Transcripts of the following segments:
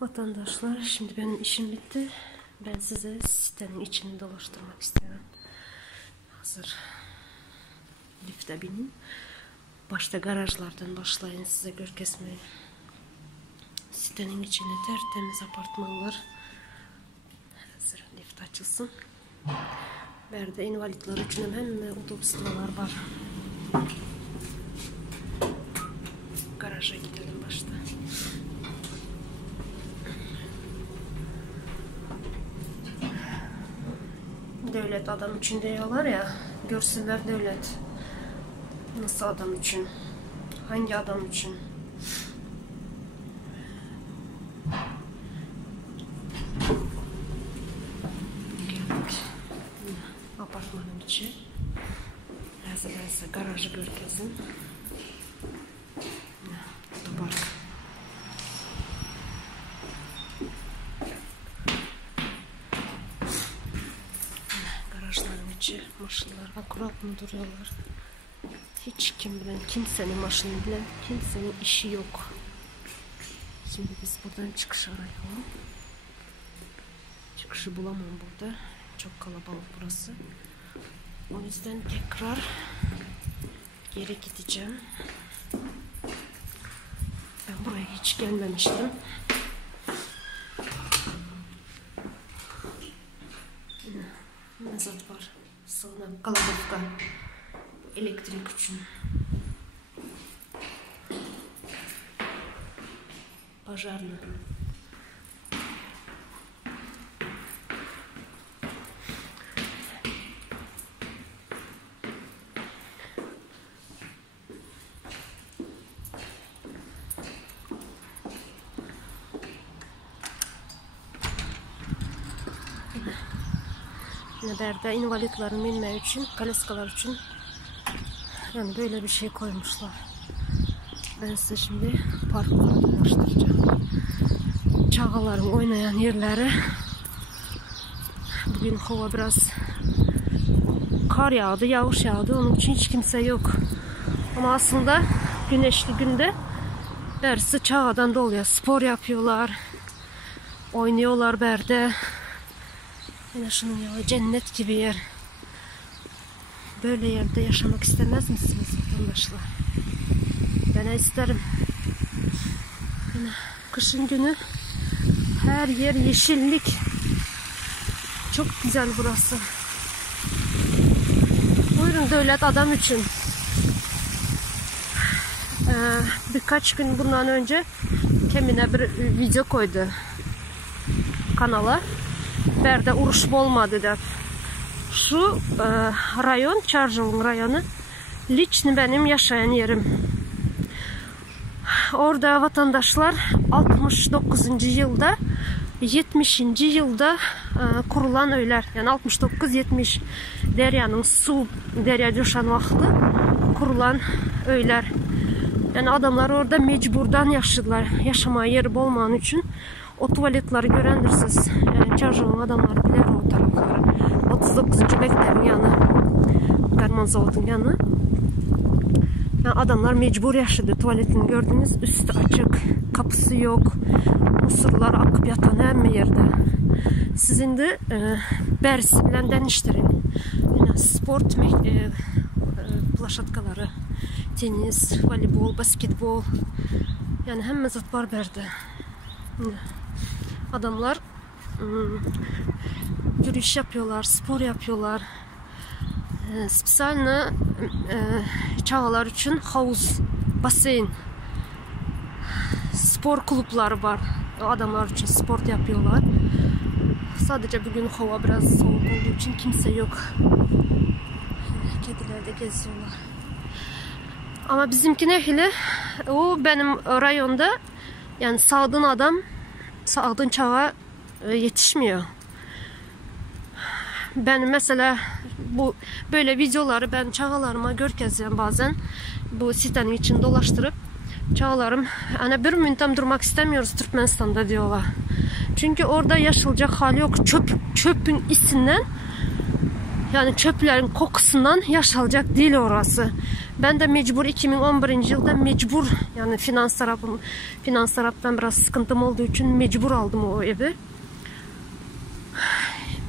Vatandaşlar, şimdi benim işim bitti. Ben size sitenin içini dolaştırmak istiyorum. Hazır lifte binin. Başta garajlardan başlayın, size gör kesmeyi. Sitenin içine tertemiz apartmanlar. Hazır lift açılsın. Berde invalidler için hem otobüsler var. Garaja gidelim başta. Devlet adam için diyorlar ya, görsünler devlet nasıl adam için, hangi adam için. Geldik apartmanın içi. Hazırlaysa garajı görkezin. Otopark. Garajların içi, maşınlar akurat mı duruyorlar? Hiç kim bilen, kimsenin maşını bilen, kimsenin işi yok. Şimdi biz buradan çıkış arayalım. Çıkışı bulamam burada. Çok kalabalık burası. O yüzden tekrar geri gideceğim. Ben buraya hiç gelmemiştim. Mezat var. Sığınak, kalabalıkta. Elektrik için. Pajarlı. Berde invalidlerin binme için, kaleskalar için yani böyle bir şey koymuşlar. Ben size şimdi parkları dolaştıracağım. Çağaların oynayan yerleri. Bugün hava biraz kar yağdı, yağış yağdı. Onun için hiç kimse yok. Ama aslında güneşli günde dersi çağadan doluyor. Spor yapıyorlar. Oynuyorlar berde. Yine şunun ya, cennet gibi yer. Böyle yerde yaşamak istemez misiniz vatandaşlar? Ben isterim. Yine kışın günü her yer yeşillik. Çok güzel burası. Buyurun devlet adam için. Birkaç gün bundan önce kendine bir video koydu kanala. Berde uruş olmadı der. Şu rayon, Çarjıl'ın rayonu, liçni benim yaşayan yerim. Orada vatandaşlar 69. yılda, 70. yılda kurulan öyler. Yani 69-70 deryanın su, derya coşan vakti kurulan öyler. Yani adamlar orada mecburdan yaşadılar. Yaşamaya yeri olmayan için. O tuvaletleri görendirsiniz. Yani Çarjıl'ın adamları bilir o tarafları. 39. mektebin yanı. Derman zavodun yanı. Yani adamlar mecbur yaşadı. Tuvaletini gördünüz. Üstü açık. Kapısı yok. Mısırlar akıp yatan her yerde. Sizin de bersi bilen deniştirin. Yani sport plaşatkaları. Tenis, voleybol, basketbol. Yani hem mezat var berde. Adamlar yürüyüş yapıyorlar, spor yapıyorlar. Spesialne çağlar için havuz, basen, spor kulüpleri var. Adamlar için spor yapıyorlar. Sadece bugün hava biraz soğuk olduğu için kimse yok. Kediler de geziyorlar. Ama bizimki nehli, o benim rayonda yani sağdığın adam sağdığın çağa yetişmiyor. Ben mesela bu böyle videoları ben çağalarıma görkezleyem bazen. Bu sitenin için dolaştırıp çağalarım hani bir müntem durmak istemiyoruz Türkmenistan'da diyorlar. Çünkü orada yaşılacak hali yok. Çöpün isinden, yani çöplerin kokusundan yaşalacak değil orası. Ben de mecbur 2011 yılda mecbur, yani finans taraftan biraz sıkıntım olduğu için mecbur aldım o evi.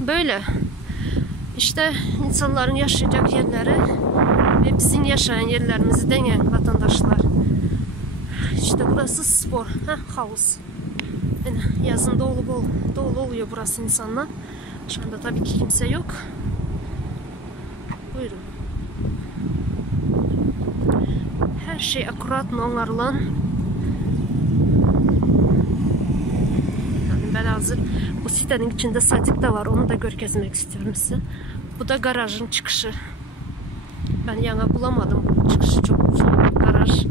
Böyle işte insanların yaşayacak yerleri ve bizim yaşayan yerlerimizi deneyen vatandaşlar. İşte burası spor havuz. Yani yazın dolu oluyor burası insanlar. Şu anda tabii ki kimse yok. Buyurun. Her şey akurat onlarla. Yani ben hazır bu sitenin içinde satik de var, onu da gezmek istiyorum size. Bu da garajın çıkışı. Ben yana bulamadım. Çıkışı çok uzun garaj.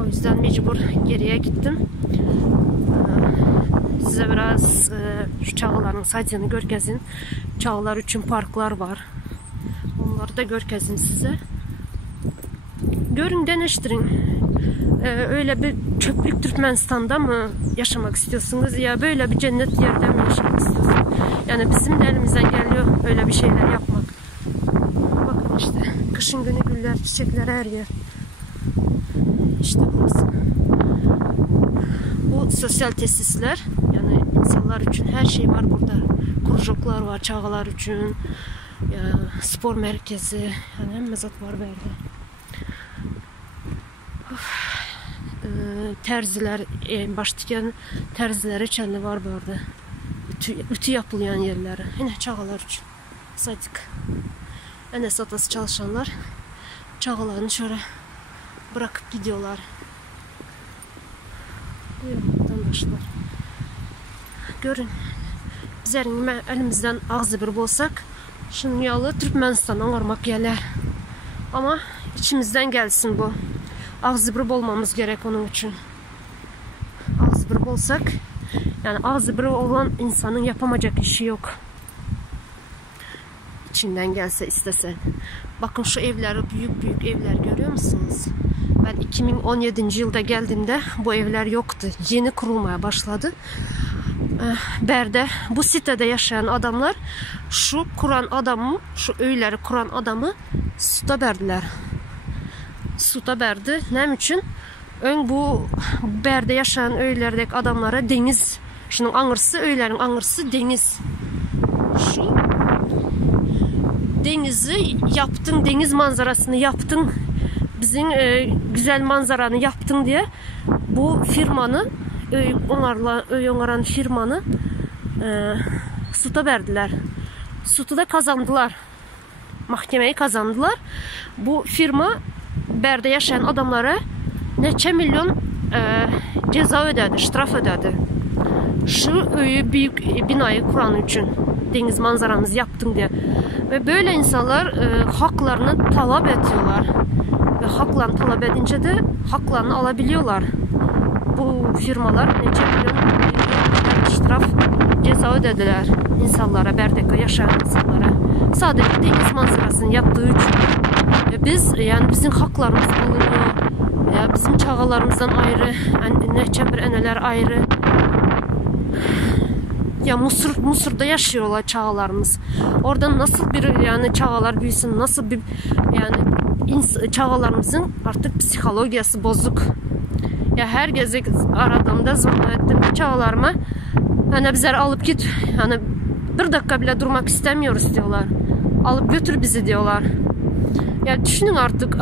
O yüzden mecbur geriye gittim. Size biraz şu çağların sadece görkezin. Çağlar için parklar var. Onları da görkezin size. Görün, deneştirin. Öyle bir çöplük Türkmenistan'da mı yaşamak istiyorsunuz, ya böyle bir cennet yerde mi yaşamak istiyorsunuz? Yani bizim de elimizden geliyor öyle bir şeyler yapmak. Bakın işte kışın günü güller, çiçekler her yer. İşte burası. Bu sosyal tesisler, yani insanlar için her şey var burada. Kurujoklar var çağlar için, spor merkezi, yani mezat var böyle. Terziler, başlayan terziler içinde var burada. Ütü yapılan yerleri. Yine çağlar için. Sadık. Enes atası çalışanlar çağlarını şöyle bırakıp gidiyorlar. Buyurun vatandaşlar. Görün. Bizlerin elimizden ağzı bir bolsak, şimdi yalı Türkmenistan'a varmak gelir. Ama içimizden gelsin bu. Ağzı bir olmamız gerek onun için. Ağzı bir olsak, yani ağzı bir olan insanın yapamayacak işi yok. İçinden gelse, istesen. Bakın şu evleri, büyük evler görüyor musunuz? Ben 2017 yılda geldiğimde bu evler yoktu. Yeni kurulmaya başladı. Berde, bu sitede yaşayan adamlar şu öyleri kuran adamı suda verdiler. Suda verdi. Ne için? Ön bu berde yaşayan öylerdeki adamlara deniz. Şunun anırsı, öylerin anırsı deniz. Şu denizi yaptın, deniz manzarasını yaptın, bizim güzel manzaranı yaptın diye bu firmanı, onların firmanı suda verdiler. Suda da kazandılar. Mahkemeyi kazandılar. Bu firma berde yaşayan adamlara neçe milyon ceza ödedi, ştraf ödedi. Şu büyük binayı kuran için, deniz manzaramızı yaptın diye. Ve böyle insanlar haklarını talep ediyorlar. Ve haklarını talep edince de haklarını alabiliyorlar. Bu firmalar neçe milyon ştraf ceza ödediler insanlara, berdeki yaşayan insanlara. Sadece deniz manzarasını yaptığı için. Biz, yani bizim haklarımız bulunuyor. Ya bizim çağalarımızdan ayrı, neçe bir eneler ayrı. Ya Musur'da yaşıyorlar çağalarımız. Orada nasıl bir, yani çağalar büyüsün, nasıl bir, yani çağalarımızın artık psikolojisi bozuk. Ya her gezi aradığımda ettim çağalarıma, hani bizleri alıp git, hani bir dakika bile durmak istemiyoruz diyorlar. Alıp götür bizi diyorlar. Ya düşünün artık,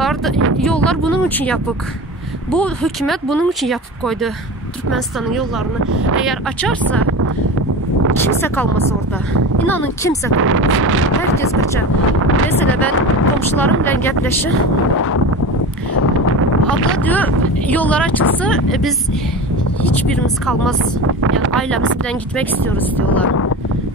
yollar bunun için yapık. Bu hükümet bunun için yapıp koydu Türkmenistan'ın yollarını. Eğer açarsa kimse kalmaz orada. İnanın kimse kalmaz. Herkes kaçar. Mesela ben komşularımla gepleşir. Abla diyor, yollar açılsa biz hiçbirimiz kalmaz. Yani ailemizden gitmek istiyoruz diyorlar.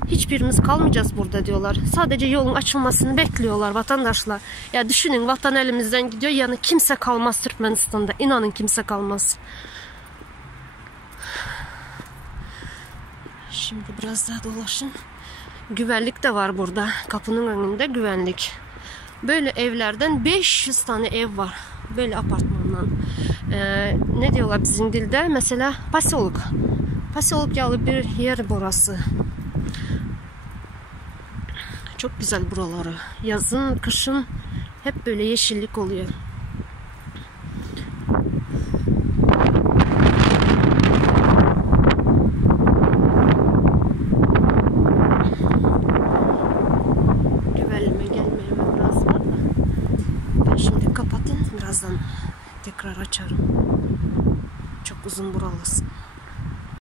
Hiçbirimiz kalmayacağız burada diyorlar. Sadece yolun açılmasını bekliyorlar vatandaşlar. Ya düşünün, vatan elimizden gidiyor, yani kimse kalmaz Türkmenistan'da. İnanın kimse kalmaz. Şimdi biraz daha dolaşın. Güvenlik de var burada. Kapının önünde güvenlik. Böyle evlerden 500 tane ev var. Böyle apartmandan. Ne diyorlar bizim dilde? Mesela pasoluk. Pasoluk yalı bir yer burası. Çok güzel buraları. Yazın, kışın Hep böyle yeşillik oluyor. Gelmeme biraz var da. Ben şimdi kapatayım. Birazdan tekrar açarım. Çok uzun burası.